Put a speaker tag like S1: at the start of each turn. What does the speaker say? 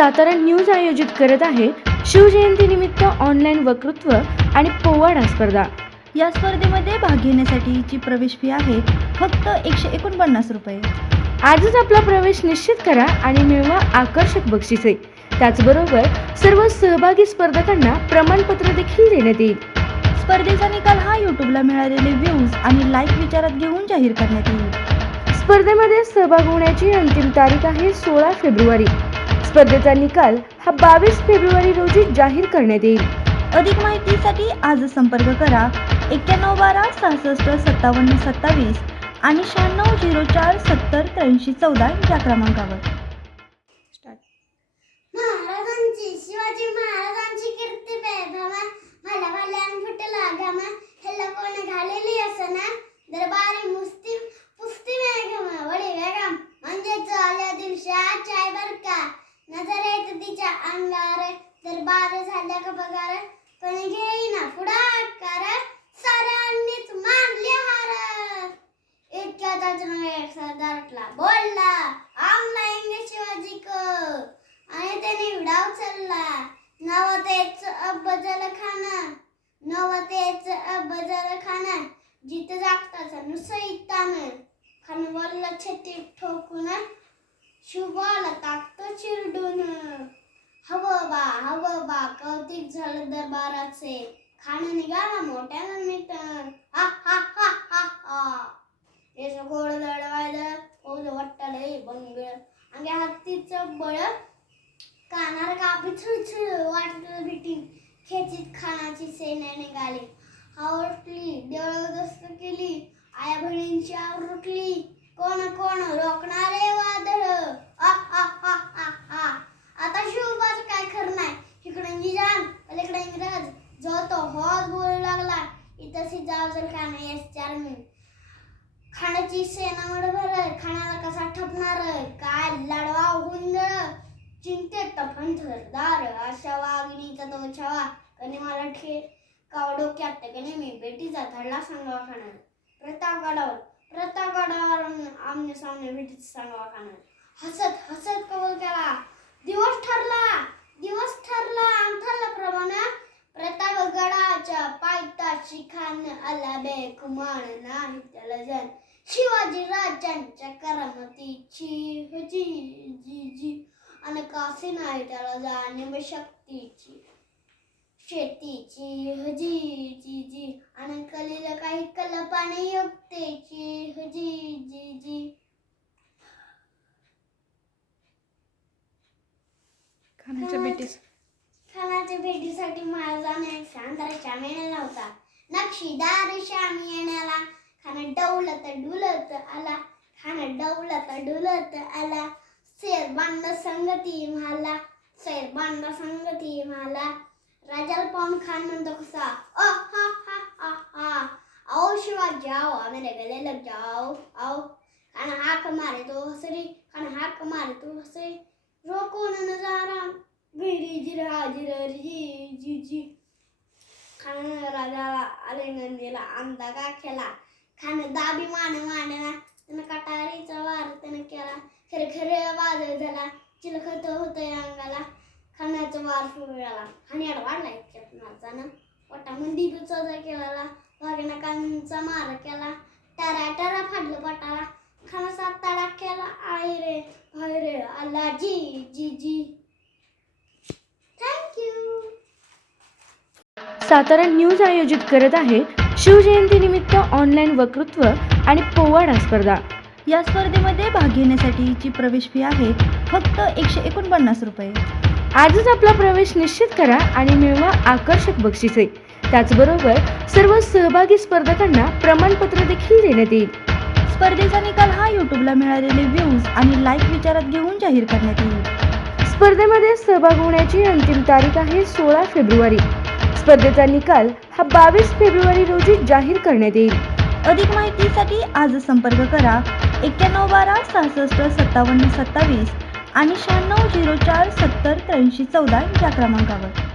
S1: Satara news आयोजित करत आहे शिवजयंतीनिमित्त ऑनलाईन वक्तृत्व आणि पोवाडा स्पर्धा.
S2: या स्पर्धेमध्ये भाग घेण्यासाठीची प्रवेश फी आहे फक्त एकशे एकोणपन्नास रुपये.
S1: आजच आपला प्रवेश निश्चित करा आणि मिळवा आकर्षक बक्षिसे. त्याचबरोबर सर्व सहभागी स्पर्धकांना प्रमाणपत्र देखील देण्यात येईल.
S2: स्पर्धेचा निकाल हा यूट्यूबला मिळालेले व्ह्यूज आणि लाईक विचारात घेऊन जाहीर करण्यात येईल.
S1: स्पर्धेमध्ये सहभाग होण्याची अंतिम तारीख आहे सोळा फेब्रुवारी. स्पर्धेचा निकाल हा बावीस फेब्रुवारी रोजी जाहीर करण्यात येईल.
S2: अधिक माहितीसाठी आज संपर्क करा एक्क्याण्णव बारा सहासष्ट सत्तावन्न सत्तावीस आणि शहाण्णव झिरो चार सत्तर त्र्याऐंशी चौदा या क्रमांकावर.
S3: महाराजांची शिवाजी कीर्ती फुटला घामा. कोण घालेली असना दरबारी पगार पण घेईना पुढाकार साऱ्यांनीच मानले हार. इतक्यातच मग एक सरदारला बोलला आमला इंग्लिश शिवाजी को. आणि त्याने डाव चालला नवतेच अब्बजल खाना नवतेच अब्बजल खाना जिथे जागताचा नुसैतान खान बोलला छेटी ठोकून शुभाला टाकतो चिरडून हवं बा कौतिक झालं दरबाराचे. खाणं निघाला मोठ्यानं मिटन हा हा हा हा हा. हे गोड लढवायला वाटलं बंगळ अंगे हत्तीचं बळ कानार कापी छुळछुळ वाटलं बिटिंग खेचीत खानाची सेना निघाली. आवडली देवळदस्त केली. आया बहिणींची आवरुटली. कोण कोण रोखणारे वा इथं सिद्धा अफजल खान चार चारमिन खाण्याची सेना भर खाण्याला कसा ठपणार? काय लढवा हुंदळ चिंतेत पंथरदार अशा वागणीचा तो छवा कधी मला ठे काव डोक्यात कधी मी बेटीचा धडला सांगावा खाणार? प्रतापगडावर प्रतापगडावर आमने सामने भेटीत सांगावा खाणार? हसत हसत कबूल केला. दिवस ठरला दिवस ठरला. अंथरला प्रमाण पायथ्याशी खान आला बेकुमान नाही त्याला जन शिवाजी राजांच्या करामतीची हजी जी जी. आणि कासे नाही त्याला जाणीव शक्तीची शेतीची हजी जी जी. आणि कलीला काही कल्पने युक्तेची हजी जी जी. खानाच्या भेटीसाठी महाराजाने शांतारा शामी येण्याला होता नक्षीदार श्याम येण्याला खान डवलत डुलत आला. खान डवलत डुलत आला. शेर बांध संगती मला शेर बांध संगती मला राजाला पाहून खान म्हणतो कसा? अ हा हा हा हा. आओ शिवा जाओ मेरे गले लग जाओ आओ. खाना हाक मारे तो हसरी. खाना हाक मारे तो हसरी. रोको न नजारा. मेरी जिर हाजिर जी जी जी खान राजाला आले नंदीला आमदा का केला. खान दाबी मान मांडला. त्यानं कटारीचा वार त्यानं केला. खरे खरे वादळ झाला. चिलखत होतंय अंगाला. खाण्याचा वार सुरू झाला. खाण्याड वाढला इतक्यात नाचानं पोटामध्ये बी चोजा केला वाघना कांचा मार केला. टरा टरा फाडलं पोटाला. सात तडा केला. आई रे आई रे अल्ला जी जी जी.
S1: सातारा न्यूज आयोजित करत आहे शिवजयंतीनिमित्त ऑनलाईन वक्तृत्व आणि पोवाडा स्पर्धा.
S2: या स्पर्धेमध्ये भाग घेण्यासाठीची प्रवेश फी आहे फक्त एकशे एकोणपन्नास रुपये.
S1: आजच आपला प्रवेश निश्चित करा आणि मिळवा आकर्षक बक्षिसे. त्याचबरोबर सर्व सहभागी स्पर्धकांना प्रमाणपत्र देखील देण्यात येईल.
S2: स्पर्धेचा निकाल हा यूट्यूबला मिळालेले व्ह्यूज आणि लाईक विचारात घेऊन जाहीर करण्यात येईल.
S1: स्पर्धेमध्ये सहभाग होण्याची अंतिम तारीख आहे सोळा फेब्रुवारी. स्पर्धेचा निकाल हा बावीस फेब्रुवारी रोजी जाहीर करण्यात येईल.
S2: अधिक माहितीसाठी आज संपर्क करा एक्क्याण्णव बारा सहासष्ट सत्तावन्न सत्तावीस आणि शहाण्णव झिरो चार सत्तर त्र्याऐंशी चौदा या क्रमांकावर.